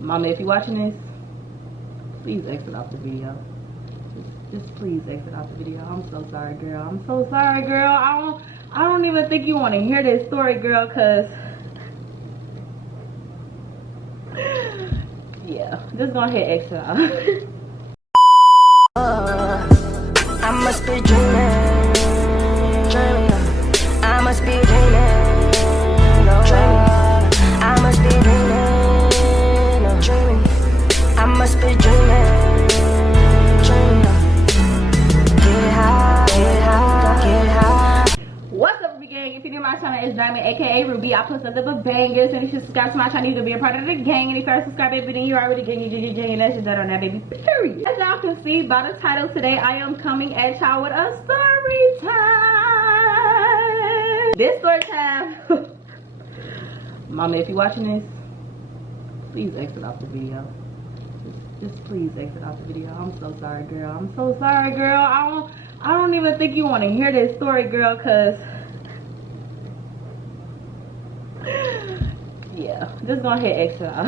Mama, if you're watching this, please exit off the video. Just please exit off the video. I'm so sorry, girl. I'm so sorry, girl. I don't even think you want to hear this story, girl, cause yeah, just go ahead, exit out. I must be dreaming, I must be dreaming, I must be dreaming, I must be dreaming. What's up, Ruby Gang? If you're new to my channel, it's Diamond, aka Ruby. I post nothing but bangers, and if you subscribe to my channel, you can be a part of the gang. And if you're subscribed, baby, then you're already gang, and that's just that on that, baby. Period. As y'all can see by the title today, I am coming at y'all with a story time. This story time, Mama, if you're watching this, please exit off the video. Just please exit off the video. I'm so sorry, girl. I'm so sorry, girl. I don't even think you want to hear this story, girl, cause yeah, just go ahead, exit out.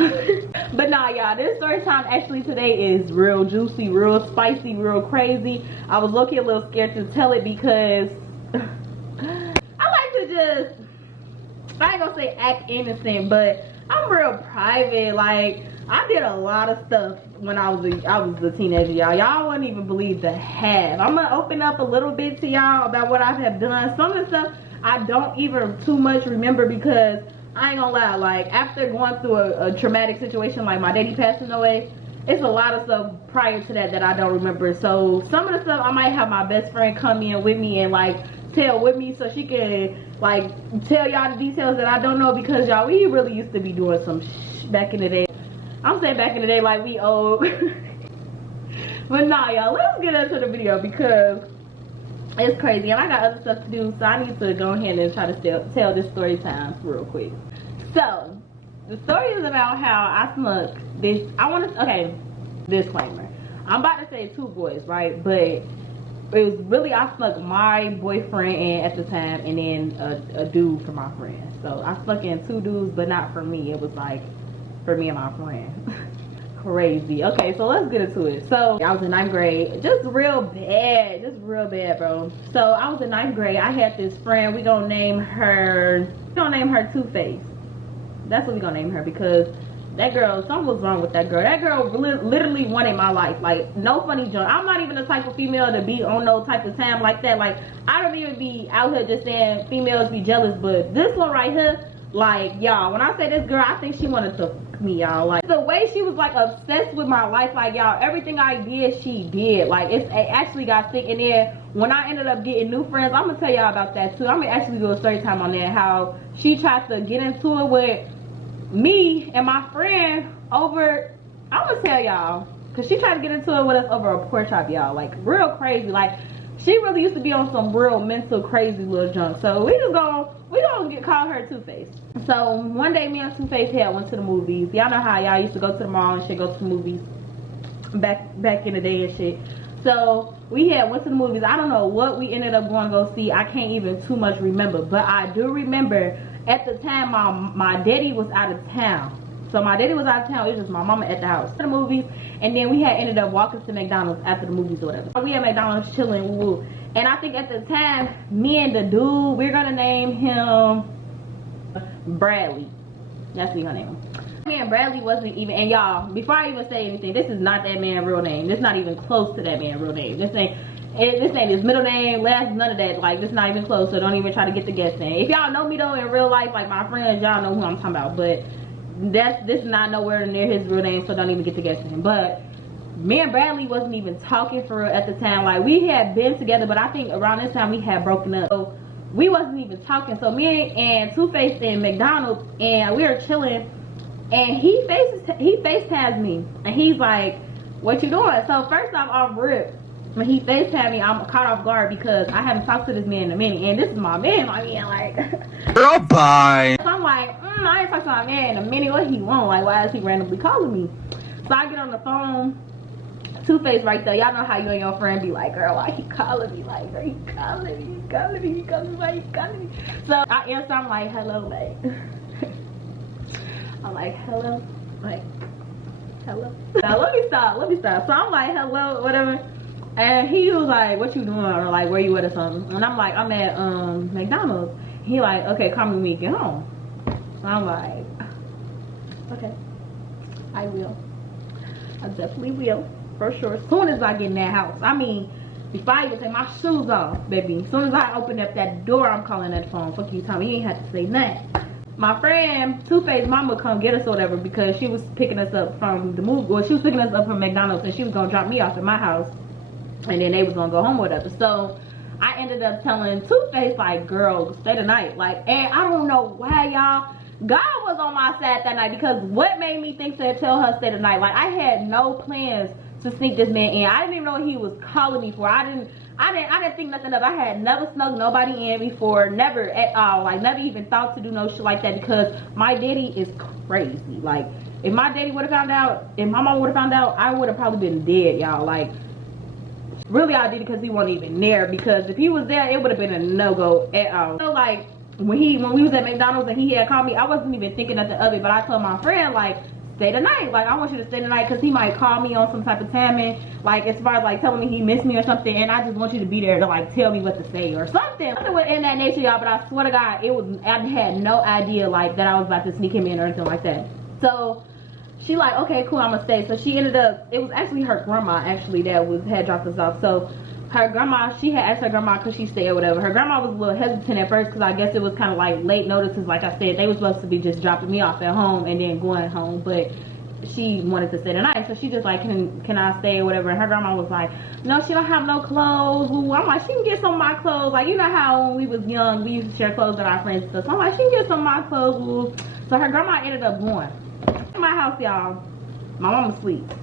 But nah, y'all, this story time actually today is real juicy, real spicy, real crazy. I was low-key a little scared to tell it because I like to just, I ain't gonna say act innocent, but I'm real private. Like, I did a lot of stuff when I was a teenager, y'all. Y'all wouldn't even believe the half. I'm gonna open up a little bit to y'all about what I have done. Some of the stuff I don't even too much remember because I ain't gonna lie, like after going through a traumatic situation like my daddy passing away, it's a lot of stuff prior to that I don't remember. So some of the stuff I might have my best friend come in with me and like tell with me so she can like tell y'all the details that I don't know, because y'all, we really used to be doing some back in the day. I'm saying back in the day like we old. But nah, y'all, let's get into the video because it's crazy and I got other stuff to do, so I need to go ahead and try to tell this story time real quick. So the story is about how I snuck this. Okay, disclaimer, I'm about to say two boys, right? But it was really, I snuck my boyfriend in at the time and then a dude for my friend. So I snuck in two dudes, but not for me. It was like for me and my friend. Crazy. Okay, so let's get into it. So I was in 9th grade, just real bad, bro. So I was in 9th grade. I had this friend. We gonna name her Two-Face. That's what we gonna name her, because that girl, something was wrong with that girl. That girl literally wanted my life. Like, no funny joke. I'm not even the type of female to be on no type of time like that. Like, I don't even be out here just saying females be jealous, but this one right here, like, y'all, when I say this girl, I think she wanted to fuck me, y'all. Like, the way she was like obsessed with my life, like, y'all, everything I did, she did. Like, it actually got sick. And then when I ended up getting new friends, I'm gonna tell y'all about that too. I'm gonna actually do a story time on that, how she tried to get into it with me and my friend over, I'm gonna tell y'all, because she tried to get into it with us over a pork chop, y'all. Like, real crazy. Like, she really used to be on some real mental crazy little junk. So we gonna call her Two-Face. So one day me and Two-Face went to the movies. Y'all know how y'all used to go to the mall and shit, go to the movies back in the day and shit. So we went to the movies. I don't know what we ended up going to go see. I can't even too much remember, but I do remember at the time my daddy was out of town. So my daddy was out of town. It was just my mama at the house. To the movies, and then we had ended up walking to McDonald's after the movies or whatever. We had McDonald's chilling, woo. And I think at the time, me and the dude, we're gonna name him Bradley. That's what we're gonna name him. Me and Bradley wasn't even, and y'all, before I even say anything, this is not that man's real name. This not even close to that man's real name. This ain't his middle name, last, none of that. Like, this not even close, so don't even try to get the guessing. If y'all know me though in real life, like my friends, y'all know who I'm talking about. But this is not nowhere near his real name, so don't even get to guessing. But me and Bradley wasn't even talking for real at the time. Like, we had been together, but I think around this time we had broken up. So we wasn't even talking. So me and Two-Face in McDonald's, and we were chilling, and he FaceTimes me, and he's like, "What you doing?" So first off rip, when he FaceTimed me, I'm caught off guard because I haven't talked to this man in a minute, and this is my man, like, girl, bye. So I'm like, I ain't talked to my man in a minute. What he want? Like, why is he randomly calling me? So I get on the phone. Two-Face right there. Y'all know how you and your friend be like, girl, why he calling me? Like, girl, he calling me, why he calling me? So I answer, I'm like, hello, like, I'm like, hello, like, hello. Now let me stop. So I'm like, hello, whatever. And he was like, what you doing? Or like, where you at or something? And I'm like, I'm at McDonald's. He like, okay, call me when you get home. So I'm like, okay, I will. I definitely will, for sure. As soon as I get in that house. I mean, before I even take my shoes off, baby. As soon as I open up that door, I'm calling that phone. Fuck you, Tommy. He ain't had to say nothing. My friend, Two-Face mama come get us or whatever because she was picking us up from the move. Well, she was picking us up from McDonald's and she was gonna drop me off at my house. And then they was gonna go home or whatever. So I ended up telling Two-Face, like, girl, stay the night. Like, and I don't know why, y'all. God was on my side that night because what made me think to tell her stay the night? Like, I had no plans to sneak this man in. I didn't even know what he was calling me for. I didn't think nothing of it. I had never snuck nobody in before, never at all. Like, never even thought to do no shit like that because my daddy is crazy. Like, if my daddy would have found out, if my mom would have found out, I would have probably been dead, y'all. Like, really I did it because he wasn't even there, because if he was there, it would have been a no-go at all. So, like, when we was at McDonald's and he had called me, I wasn't even thinking nothing of it, but I told my friend, like, stay the night. Like, I want you to stay the night because he might call me on some type of timing, like, as far as, like, telling me he missed me or something, and I just want you to be there to, like, tell me what to say or something. Something in that nature, y'all, but I swear to God, I had no idea, like, that I was about to sneak him in or anything like that. So she like, okay, cool, I'm gonna stay. So she ended up, it was actually her grandma, actually, that had dropped us off. So her grandma, she had asked her grandma could she stay or whatever. Her grandma was a little hesitant at first because I guess it was kind of like late notices. Like I said, they were supposed to be just dropping me off at home and then going home, but she wanted to stay the night. So she just like, can I stay or whatever. And her grandma was like, no, she don't have no clothes. Ooh. I'm like, she can get some of my clothes. Like, you know how when we was young, we used to share clothes with our friends and stuff. So I'm like, she can get some of my clothes. Ooh. So her grandma ended up going. In my house, y'all, my mama sleeps.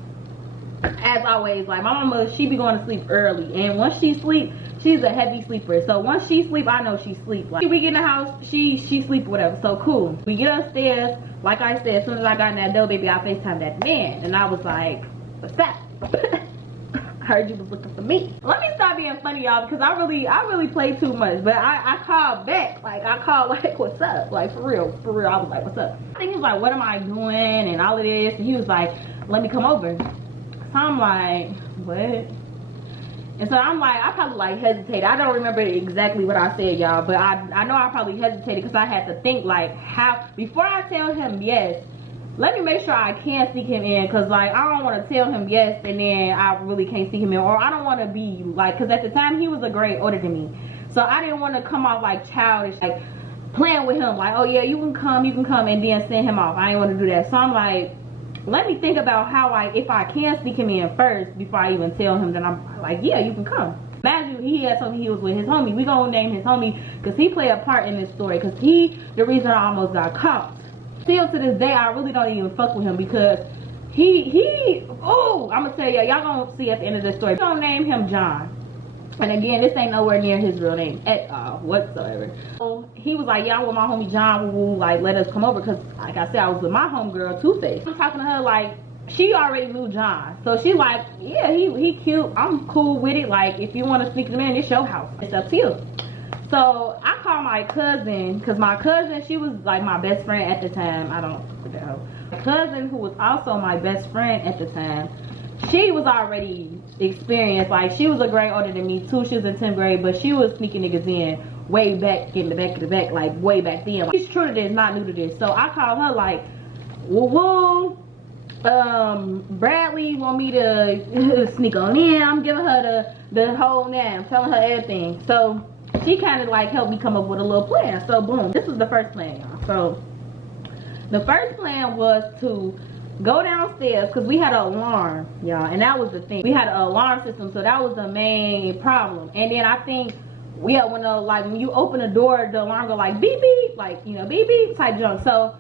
As always, like, my mama, she be going to sleep early, and once she sleep, she's a heavy sleeper. So once she sleep, I know she sleep. Like, we get in the house, she sleep, whatever. So cool. We get upstairs. Like I said, as soon as I got in that door, baby, I FaceTimed that man, and I was like, what's that? I heard you was looking for me. Let me stop being funny, y'all, because I really play too much. But I called back. Like, I called like, what's up? Like, for real. I was like, what's up? I think he was like, what am I doing? And all of this. And he was like, let me come over. So I'm like, what? And so I'm like, I probably like hesitated. I don't remember exactly what I said, y'all, but I know I probably hesitated because I had to think, like, how, before I tell him yes, let me make sure I can sneak him in, because, like, I don't want to tell him yes and then I really can't sneak him in, or I don't want to be, like, because at the time he was a grade older than me, so I didn't want to come off, like, childish, like, playing with him, like, oh yeah, you can come, and then send him off. I didn't want to do that. So I'm like, let me think about how if I can sneak him in first before I even tell him, then I'm like, yeah, you can come. Imagine he had told me he was with his homie. We gonna name his homie because he played a part in this story, because he the reason I almost got caught. Still to this day, I really don't even fuck with him because oh, I'm gonna tell y'all gonna see at the end of this story. We gonna name him John. And again, this ain't nowhere near his real name at all whatsoever. So he was like, yeah, I'm with my homie John, woo, like, let us come over, because like I said, I was with my homegirl Two-Face. I'm talking to her like, she already knew John, so she like, yeah, he cute, I'm cool with it. Like, if you want to sneak him in, it's your house, it's up to you. So I called my cousin, because my cousin, she was like my best friend at the time. I don't know what the hell. My cousin, who was also my best friend at the time, she was already experienced. Like, she was a grade older than me too. She was in 10th grade, but she was sneaking niggas in way back in the back of the back, like way back then. Like, she's true to this, not new to this. So I called her like, woo, Bradley want me to sneak on in. I'm giving her the whole name. I'm telling her everything. So she kind of like helped me come up with a little plan. So boom, this was the first plan, y'all. So the first plan was to go downstairs, because we had an alarm, y'all, and that was the thing. We had an alarm system, so that was the main problem. And then I think, yeah, when you open the door, the alarm go like beep beep, like, you know, beep beep type junk. So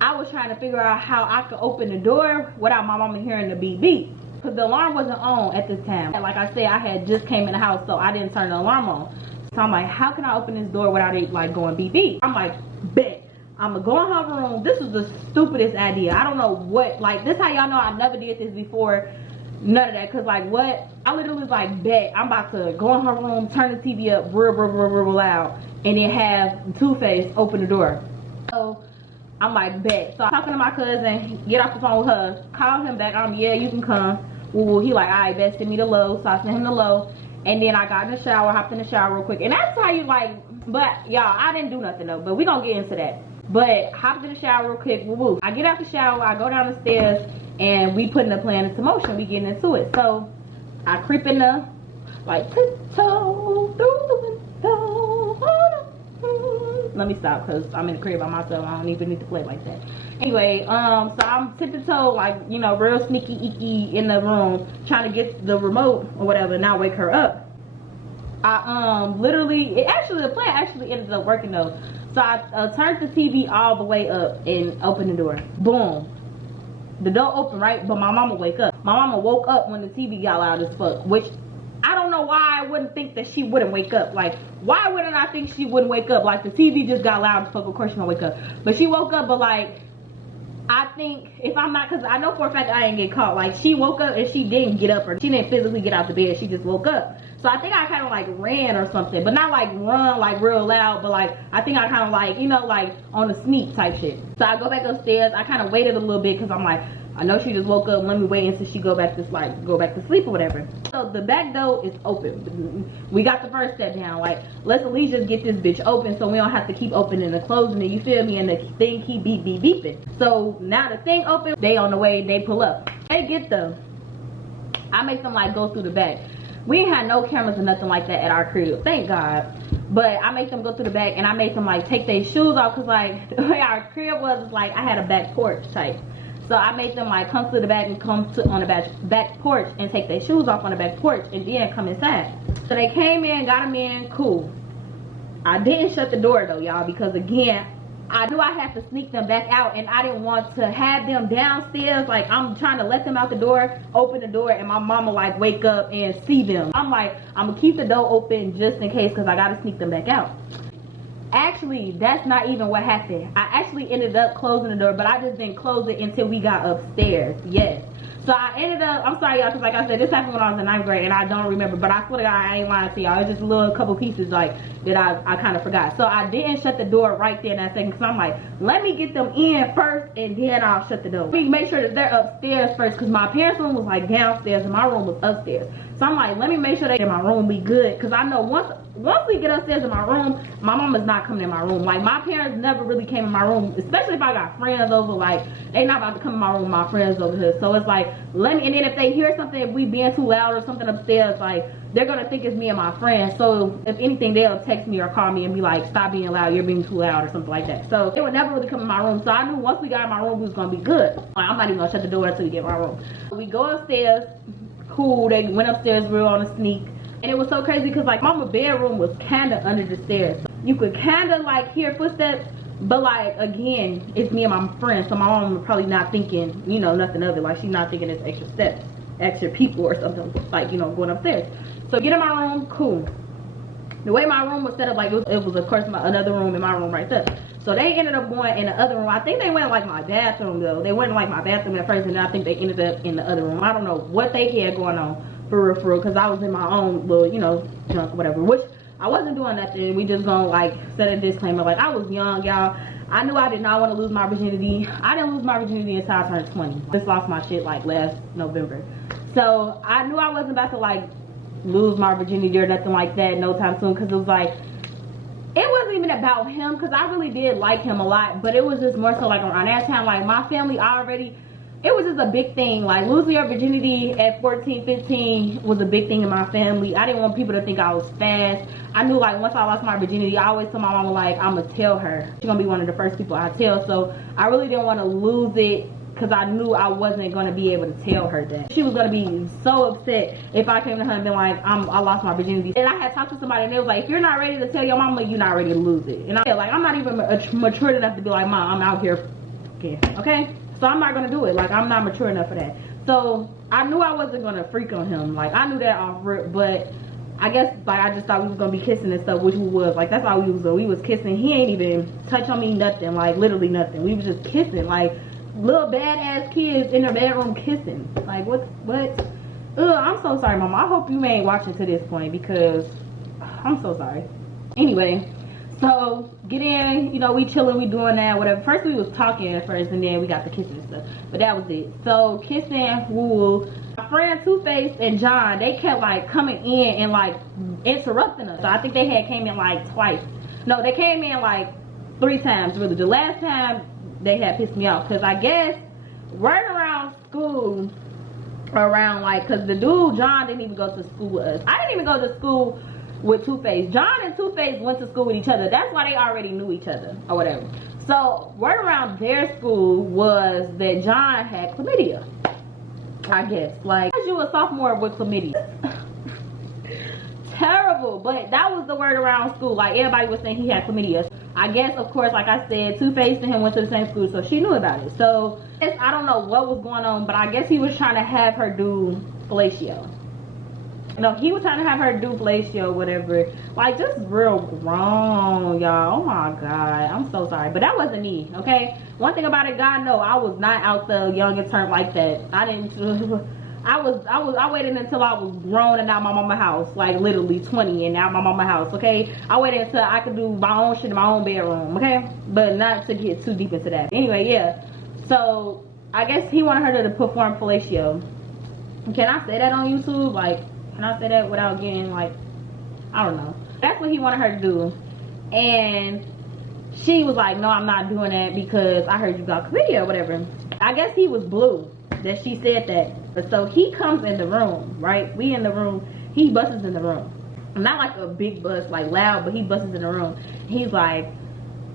I was trying to figure out how I could open the door without my mama hearing the beep beep, because the alarm wasn't on at this time. And like I said, I had just came in the house, so I didn't turn the alarm on. So I'm like, how can I open this door without it like going beep beep? I'm like, bet. I'm gonna go in her room. This was the stupidest idea. I don't know what, like, this how y'all know I never did this before. None of that, because like, what, I literally was like, bet, I'm about to go in her room, turn the TV up real loud, and then have Two-Face open the door. So I'm like, bet. So I'm talking to my cousin, get off the phone with her, call him back. Yeah, you can come. Woo, he like, all right, bet, send me the low. So I sent him the low. And then I got in the shower, hopped in the shower real quick. And that's how you like, but y'all, I didn't do nothing though. But we gonna get into that. But hopped in the shower real quick. Woo woo. I get out the shower, I go down the stairs, and we putting the plan into motion. We getting into it. So I creep in the, like, tiptoe through the window. Let me stop because I'm in the crib by myself. I don't even need to play like that. Anyway, so I'm tiptoe, like, you know, real sneaky icky in the room, trying to get the remote or whatever, and not wake her up. I literally, the plan actually ended up working though. So I turned the TV all the way up and opened the door. Boom. The door opened, right? But my mama wake up. My mama woke up when the TV got loud as fuck, which I don't know why I wouldn't think that she wouldn't wake up. Like, why wouldn't I think she wouldn't wake up? Like, the TV just got loud as fuck, of course she gonna wake up. But she woke up, but like, I think if I'm not, because I know for a fact I didn't get caught. Like, she woke up and she didn't get up, or she didn't physically get out the bed. She just woke up. So I think I kind of like ran or something, but not like run like real loud, but like I think I kind of like, you know, like on the sneak type shit. So I go back upstairs. I kind of waited a little bit because I'm like, I know she just woke up. Let me wait until she go back to sleep or whatever. So the back door is open. We got the first step down. Like, let's at least just get this bitch open so we don't have to keep opening and closing it. You feel me? And the thing keep beeping. So now the thing open. They on the way. They pull up. They get them. I make them like go through the back. We ain't had no cameras or nothing like that at our crib. Thank God. But I make them go through the back and I make them like take their shoes off because like the way our crib was like I had a back porch type. So I made them like come to the back and come to on the back porch and take their shoes off on the back porch and then come inside. So they came in, got them in, cool. I didn't shut the door though, y'all, because again, I knew I had to sneak them back out and I didn't want to have them downstairs. Like, I'm trying to let them out the door, open the door, and my mama like wake up and see them. I'm like, I'm gonna keep the door open just in case because I gotta sneak them back out. Actually, that's not even what happened. I actually ended up closing the door, but I just didn't close it until we got upstairs. Yes. So I ended up, I'm sorry y'all, because like I said, this happened when I was in 9th grade and I don't remember, but I swear to God, I ain't lying to y'all. It's just a little couple pieces like that I kind of forgot. So I didn't shut the door right there in that second because I'm like, let me get them in first and then I'll shut the door. Let me make sure that they're upstairs first because my parents' room was like downstairs and my room was upstairs. So I'm like, let me make sure they in my room be good because I know once we get upstairs in my room, my mama's not coming in my room. Like, my parents never really came in my room, especially if I got friends over. Like, they not about to come in my room with my friends over here. So it's like, let me, and then if they hear something, if we being too loud or something upstairs, like, they're gonna think it's me and my friends. So if anything, they'll text me or call me and be like, stop being loud, you're being too loud or something like that. So they would never really come in my room. So I knew once we got in my room, we was gonna be good. Like, I'm not even gonna shut the door until we get in my room. We go upstairs, cool, they went upstairs real on a sneak. And it was so crazy because like mama's bedroom was kind of under the stairs. So you could kind of like hear footsteps, but like again, it's me and my friends. So my mom was probably not thinking, you know, nothing of it. Like, she's not thinking it's extra steps, extra people or something like, you know, going upstairs. So get in my room, cool. The way my room was set up, like it was of course another room in my room right there. So they ended up going in the other room. I think they went in like my bathroom though. They went in like my bathroom at first and then I think they ended up in the other room. I don't know what they had going on. For real, because I was in my own little, you know, junk, whatever, which I wasn't doing nothing. We just gonna like set a disclaimer. Like, I was young, y'all. I knew I did not want to lose my virginity. I didn't lose my virginity until I turned 20. Just lost my shit like last November. So I knew I wasn't about to like lose my virginity or nothing like that no time soon, because it was like, it wasn't even about him, because I really did like him a lot, but it was just more so like around that time, like my family already, it was just a big thing. Like, losing your virginity at 14, 15 was a big thing in my family. I didn't want people to think I was fast. I knew like once I lost my virginity, I always told my mama like, I'm gonna tell her. She's gonna be one of the first people I tell. So I really didn't want to lose it because I knew I wasn't gonna be able to tell her that. She was gonna be so upset if I came to her and been like, I lost my virginity. And I had talked to somebody and they was like, if you're not ready to tell your mama, you're not ready to lose it. And I feel like, I'm not even matured enough to be like, Mom, I'm out here. Okay? So I'm not gonna do it. Like, I'm not mature enough for that. So I knew I wasn't gonna freak on him. Like, I knew that off rip, but I guess like I just thought we was gonna be kissing and stuff, which we was. Like, that's all we was doing. We was kissing. He ain't even touch on me, nothing. Like, literally nothing. We was just kissing. Like, little badass kids in their bedroom kissing. Like, what? Ugh, I'm so sorry, Mama. I hope you ain't watching to this point because I'm so sorry. Anyway, So get in, you know, we chilling, we doing that, whatever. First we was talking at first, and then we got the kissing and stuff. But that was it. So kissing, woo. My friend Two-Face and John, they kept like coming in and like interrupting us. So I think they had came in like twice. No, they came in like 3 times really. The last time they had pissed me off because I guess right around school, around like, because the dude John didn't even go to school with us. I didn't even go to school with Two-Face. John and Two-Face went to school with each other. That's why they already knew each other or whatever. So word around their school was that John had chlamydia, I guess. Like, as you a sophomore with chlamydia. Terrible. But that was the word around school. Like, everybody was saying he had chlamydia. I guess, of course, like I said, Two-Face and him went to the same school, so she knew about it. So I don't know what was going on, but I guess he was trying to have her do fellatio. No, he was trying to have her do fellatio, whatever. Like, just real grown, y'all. Oh my God, I'm so sorry, but that wasn't me. Okay, one thing about it, God know, I was not out the young and turn like that. I didn't. I waited until I was grown and out my mama's house, like literally 20 and out my mama's house. Okay, I waited until I could do my own shit in my own bedroom. Okay, but not to get too deep into that. Anyway, yeah. So I guess he wanted her to perform fellatio. Can I say that on YouTube? Like, can I say that without getting like, I don't know. That's what he wanted her to do. And she was like, no, I'm not doing that because I heard you got chlamydia or whatever. I guess he was blue that she said that. But so he comes in the room, right? We in the room. He busts in the room. Not like a big bust, like loud, but he busts in the room. He's like,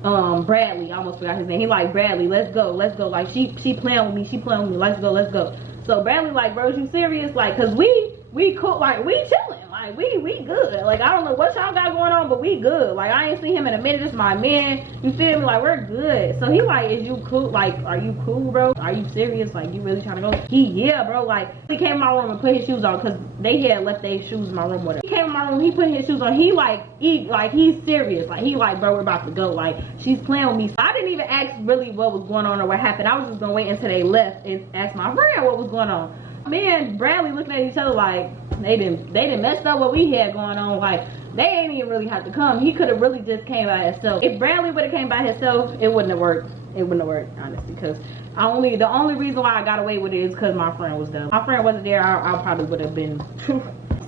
Bradley, I almost forgot his name. He like, Bradley, let's go. Like, she playing with me, let's go. So Bradley like, bro, you serious? Like, cause we cool, like we chilling, like we good. Like, I don't know what y'all got going on, but we good. Like, I ain't seen him in a minute. This is my man, you feel me? Like, we're good. So he like, is you cool? Like, are you cool, bro? Are you serious? Like, you really trying to go? Yeah, bro. Like, he came in my room and put his shoes on because they had left their shoes in my room with him. He came in my room, he put his shoes on. He's serious. Like, he like, bro, we're about to go. Like, she's playing with me. So I didn't even ask really what was going on or what happened. I was just gonna wait until they left and ask my friend what was going on. Me and Bradley looking at each other like they didn't messed up what we had going on. Like, they ain't even really have to come. He could have really just came by himself. If Bradley would have came by himself, it wouldn't have worked. It wouldn't have worked, honestly, because the only reason why I got away with it is because my friend was there. My friend wasn't there, I probably would have been.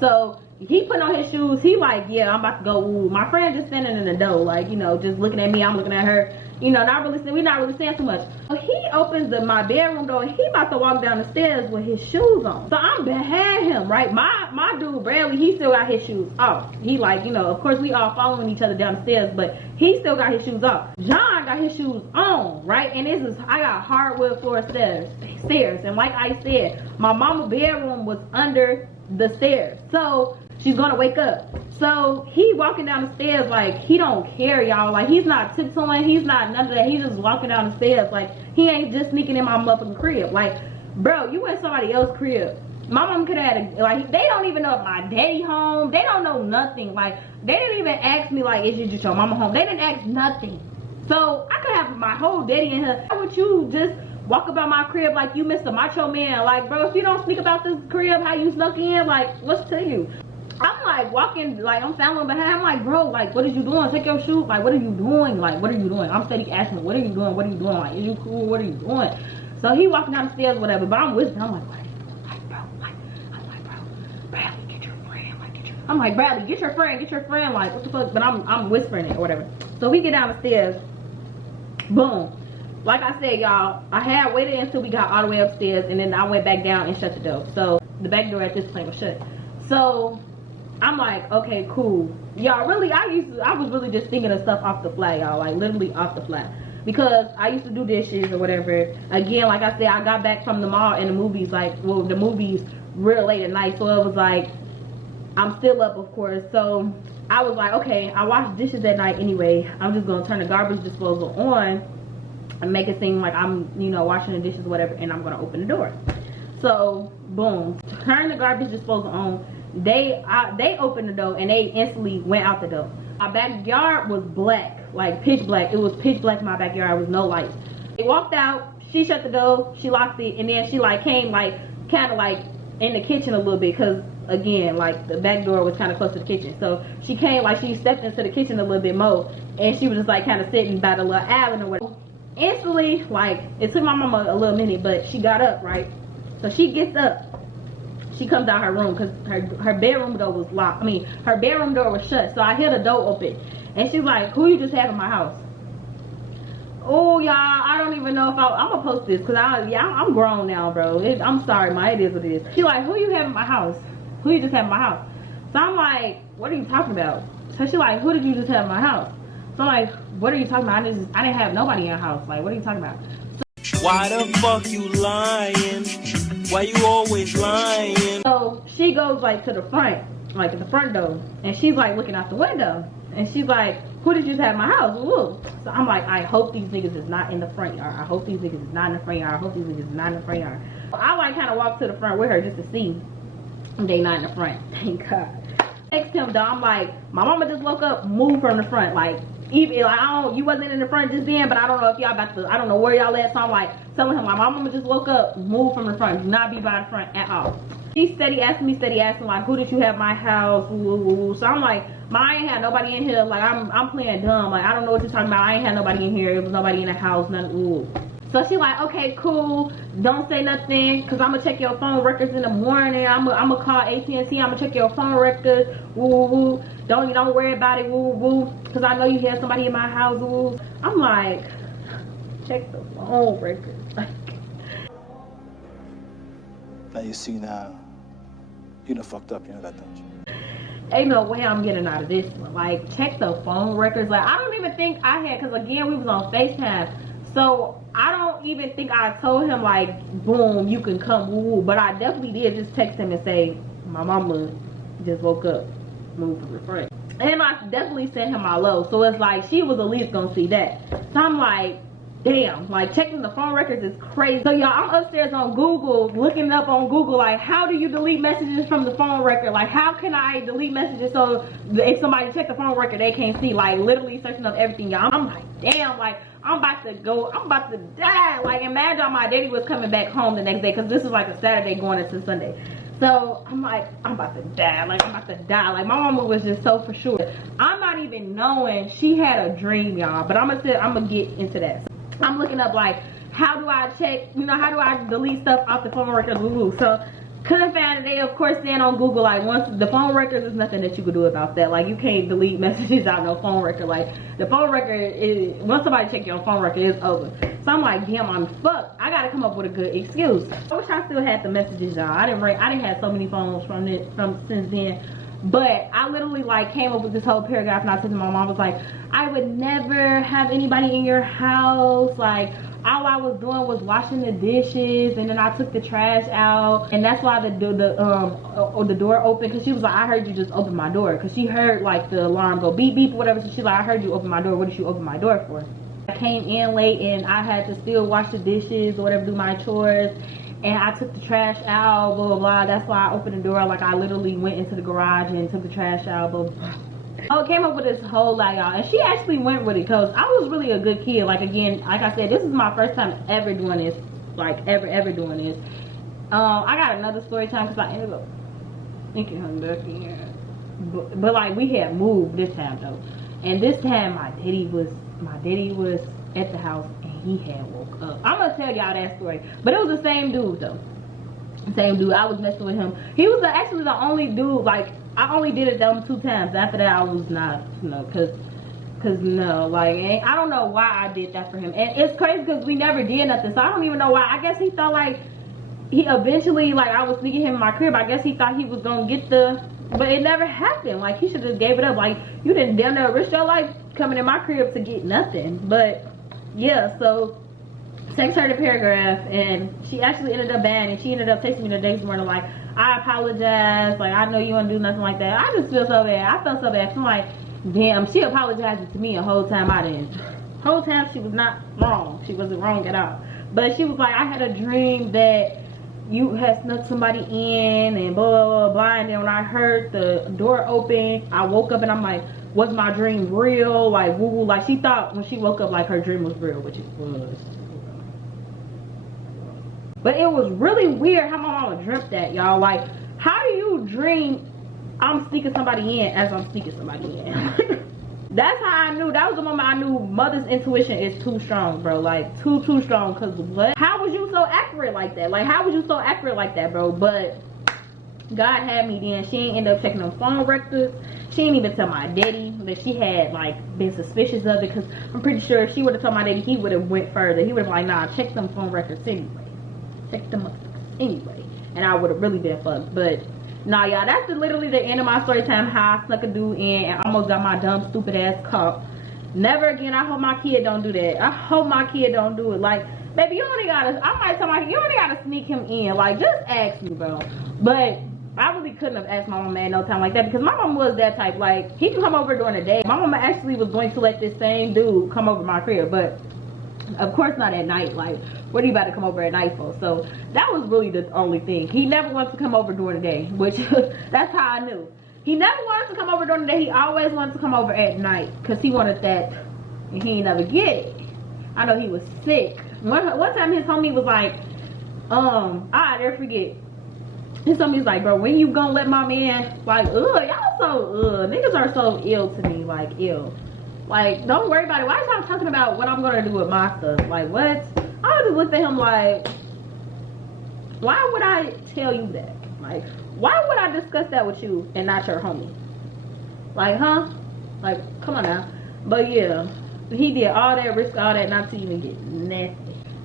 So he put on his shoes. He like, yeah, I'm about to go. Ooh. My friend just standing in the door, like, you know, just looking at me. I'm looking at her. You know, we're not really saying too much. So he opens my bedroom door and he about to walk down the stairs with his shoes on. So I'm behind him, right? My dude Bradley, he still got his shoes off. He like, you know, of course we all following each other down the stairs, but he still got his shoes off. John got his shoes on, right? And I got hardwood floor stairs. And like I said, my mama's bedroom was under the stairs. So she's gonna wake up. So he walking down the stairs like he don't care, y'all. Like, he's not tiptoeing, he's not none of that. He's just walking down the stairs like he ain't just sneaking in my motherfucking crib. Like, bro, you in somebody else's crib. My mom could have had like, they don't even know if my daddy home. They don't know nothing. Like, they didn't even ask me like, is just your mama home? They didn't ask nothing. So I could have my whole daddy in her. Why would you just walk about my crib like you Mr. Macho Man? Like, bro, if you don't sneak about this crib how you snuck in, like, what's to you? I'm like walking, like I'm following behind. I'm like, bro, like, what are you doing? Take your shoes. Like, what are you doing? Like, what are you doing? I'm steady asking, what are you doing? What are you doing? Like, is you cool? What are you doing? So he walking down the stairs, whatever. But I'm whispering. I'm like, what are you doing? Like, bro, like, I'm like, bro, Bradley, get your friend. Like, I'm like, Bradley, get your friend. Like, what the fuck? But I'm whispering it or whatever. So we get down the stairs. Boom. Like I said, y'all, I had waited until we got all the way upstairs, and then I went back down and shut the door. So the back door at this point was shut. So I'm like, okay, cool. Y'all, really, I was really just thinking of stuff off the fly, y'all. Like, literally off the fly. Because I used to do dishes or whatever. Again, like I said, I got back from the mall and the movies, like, well, the movies real late at night. So it was like, I'm still up, of course. So I was like, okay, I wash dishes at night anyway. I'm just going to turn the garbage disposal on and make it seem like I'm, you know, washing the dishes or whatever. And I'm going to open the door. So, boom. Turn the garbage disposal on. They opened the door and they instantly went out the door. My backyard was black, like pitch black. It was pitch black in my backyard. There was no lights. They walked out. She shut the door. She locked it, and then she like came like kind of like in the kitchen a little bit, because again, like, the back door was kind of close to the kitchen. So she came, like, she stepped into the kitchen a little bit more, and she was just like kind of sitting by the little island or whatever. Instantly, like, it took my mama a little minute, but she got up, right? So she gets up, she comes out her room, because her bedroom door was locked. I mean, her bedroom door was shut. So I hear the door open, and she's like, who you just have in my house? Oh, y'all, I don't even know if I'm gonna post this, because I'm grown now, bro. I'm sorry, ma, it is what it is. She's like, who you have in my house? Who you just have in my house? So I'm like, what are you talking about? So she's like, who did you just have in my house? So I'm like, what are you talking about? I didn't have nobody in your house. Like, what are you talking about? Why the fuck you lying? Why you always lying? So she goes, like, to the front, like at the front door, and she's like looking out the window, and she's like, who did you just have in my house? Ooh. So I'm like, I hope these niggas is not in the front yard. I hope these niggas is not in the front yard. I hope these niggas is not in the front yard. I like kind of walk to the front with her just to see if they not in the front. Thank God. Next him though, I'm like, my mama just woke up, move from the front. Like, even like, you wasn't in the front just then, but I don't know if y'all about to, I don't know where y'all at. So I'm like telling him, like, my mama just woke up, move from the front, do not be by the front at all. He steady asking like, who did you have in my house? Woo, woo, woo. So I'm like, I ain't had nobody in here. Like, I'm playing dumb. Like, I don't know what you're talking about. I ain't had nobody in here. It was nobody in the house. Nothing. Ooh. So she like, okay, cool. Don't say nothing, because I'm going to check your phone records in the morning. I'm going to call AT&T. I'm going to check your phone records. Woo, woo, woo. Don't worry about it. Woo, woo. Because I know you had somebody in my house. Woo. I'm like, check the phone records. Now you see now, you done fucked up, you know that, don't you? Ain't no way I'm getting out of this one. Like, check the phone records. Like, I don't even think I had, because again, we was on FaceTime. So I don't even think I told him, like, boom, you can come, woo. But I definitely did just text him and say, my mama just woke up, moved to the front. And I definitely sent him my low. So it's like, she was at least gonna see that. So I'm like, damn, like, checking the phone records is crazy. So y'all, I'm upstairs on Google, looking it up on Google, like, how do you delete messages from the phone record? Like, how can I delete messages so if somebody check the phone record, they can't see? Like, literally searching up everything, y'all. I'm like, damn, like, I'm about to die. Like, imagine my daddy was coming back home the next day, because this is like a Saturday going into Sunday. So I'm like, I'm about to die. Like, I'm about to die. Like, my mama was just so for sure. I'm not even knowing she had a dream, y'all. But I'm gonna get into that. I'm looking up, like, how do I check, you know, how do I delete stuff off the phone records? So couldn't find it. They of course saying on Google, like, once the phone records, there's nothing that you could do about that. Like, you can't delete messages out no phone record. Like, the phone record is, once somebody check your phone record, it's over. So I'm like, damn, I'm fucked. I gotta come up with a good excuse. I wish I still had the messages, y'all. I didn't have so many phones from since then. But I literally, like, came up with this whole paragraph, and I said to my mom, I was like, I would never have anybody in your house. Like, all I was doing was washing the dishes, and then I took the trash out, and that's why the door opened, because she was like, I heard you just open my door, because she heard, like, the alarm go beep beep or whatever. So she's like, I heard you open my door. What did you open my door for? I came in late, and I had to still wash the dishes or whatever, do my chores. And I took the trash out, blah, blah, blah. That's why I opened the door. Like, I literally went into the garage and took the trash out, blah, blah, blah. I came up with this whole lot, y'all. And she actually went with it, because I was really a good kid. Like, again, like I said, this is my first time ever doing this. Like, ever doing this. I got another story time, because I ended up thinking him back in here. But, like, we had moved this time, though. And this time, my daddy was at the house, and he had woke up. I'm gonna tell y'all that story, but it was the same dude though. Same dude. I was messing with him. He was actually the only dude. Like, I only did it them 2 times. After that, I was not, you know, cause no, like, I don't know why I did that for him. And it's crazy because we never did nothing, so I don't even know why. I guess he thought, like, he eventually, like, I was sneaking him in my crib. I guess he thought he was gonna get but it never happened. Like, he should have gave it up. Like, you didn't damn near risk your life coming in my crib to get nothing. But yeah, so text her the paragraph, and she actually ended up banned, and she ended up texting me the next morning like, I apologize, like, I know you wouldn't do nothing like that. I just feel so bad. I felt so bad. I'm like, damn, she apologized to me the whole time. I didn't. Whole time she was not wrong. She wasn't wrong at all. But she was like, I had a dream that you had snuck somebody in and blah, blah, blah, blah. And then when I heard the door open, I woke up and I'm like, was my dream real? Like, woo woo. Like, she thought when she woke up, like, her dream was real, which it was. But it was really weird how my mama y'all dreamt that, y'all. Like, how do you dream I'm sneaking somebody in as I'm sneaking somebody in? That's how I knew. That was the moment I knew mother's intuition is too strong, bro. Like, too strong. Because what? How was you so accurate like that? Like, how was you so accurate like that, bro? But God had me then. She ain't end up checking them phone records. She didn't even tell my daddy that she had, like, been suspicious of it. Because I'm pretty sure if she would have told my daddy, he would have went further. He would have been like, nah, check them phone records anyway. Check them anyway. And I would have really been fucked. But nah, y'all, that's literally the end of my story time. How I snuck a dude in and almost got my dumb, stupid ass caught. Never again. I hope my kid don't do that. I hope my kid don't do it. Like, baby, you only gotta, I might tell my kid, you only gotta sneak him in. Like, just ask me, bro. But I really couldn't have asked my mama at no time like that, because my mama was that type. Like, he can come over during the day. My mama actually was going to let this same dude come over my crib, but of course not at night. Like, what are you about to come over at night for? So that was really the only thing. He never wants to come over during the day, which that's how I knew. He never wanted to come over during the day. He always wanted to come over at night because he wanted that, and he ain't never get it. I know he was sick. One time his homie was like, I never forget. His homie was like, bro, when you gonna let my man, like, y'all so, niggas are so ill to me, like, ill. Like, don't worry about it. Why is y'all talking about what I'm gonna do with my stuff? Like, what? I just looked at him like, why would I tell you that? Like, why would I discuss that with you and not your homie? Like, huh? Like, come on now. But yeah, he did all that, risk all that, not to even get nasty.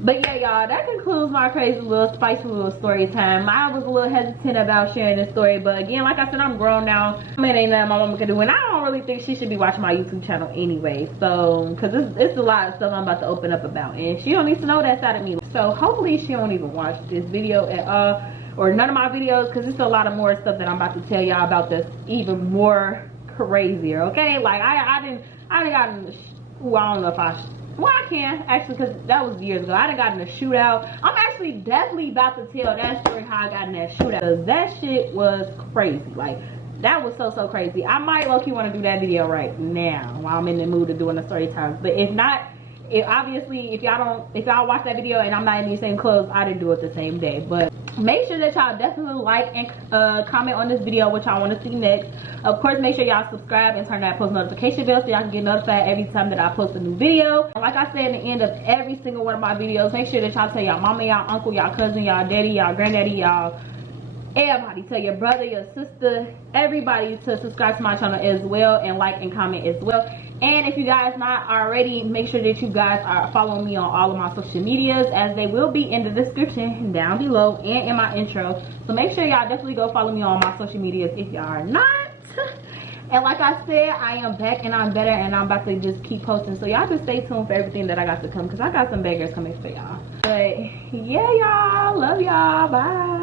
But yeah, y'all, that concludes my crazy little spicy little story time. I was a little hesitant about sharing this story, but again, like I said, I'm grown now. I mean, ain't nothing my mama can do, and I don't really think she should be watching my YouTube channel anyway. So, because it's a lot of stuff I'm about to open up about, and she don't need to know that side of me. So hopefully she don't even watch this video at all, or none of my videos, because it's a lot of more stuff that I'm about to tell y'all about that's even more crazier. Okay, like I didn't gotten. Ooh, I don't know if I. Well, I can actually, because that was years ago. I done got in a shootout. I'm actually definitely about to tell that story, how I got in that shootout, because that shit was crazy. Like, that was so crazy. I might low-key want to do that video right now while I'm in the mood of doing the story times. But if not, obviously, if y'all watch that video and I'm not in these same clothes, I didn't do it the same day. But make sure that y'all definitely like and comment on this video what y'all want to see next. Of course, make sure y'all subscribe and turn that post notification bell so y'all can get notified every time that I post a new video. And like I said in the end of every single one of my videos, make sure that y'all tell y'all mama, y'all uncle, y'all cousin, y'all daddy, y'all granddaddy, y'all everybody. Tell your brother, your sister, everybody to subscribe to my channel as well, and like and comment as well. And if you guys not already, make sure that you guys are following me on all of my social medias, as they will be in the description down below and in my intro. So make sure y'all definitely go follow me on my social medias if y'all are not. And like I said, I am back and I'm better, and I'm about to just keep posting. So y'all just stay tuned for everything that I got to come, because I got some bangers coming for y'all. But yeah, y'all, love y'all, bye.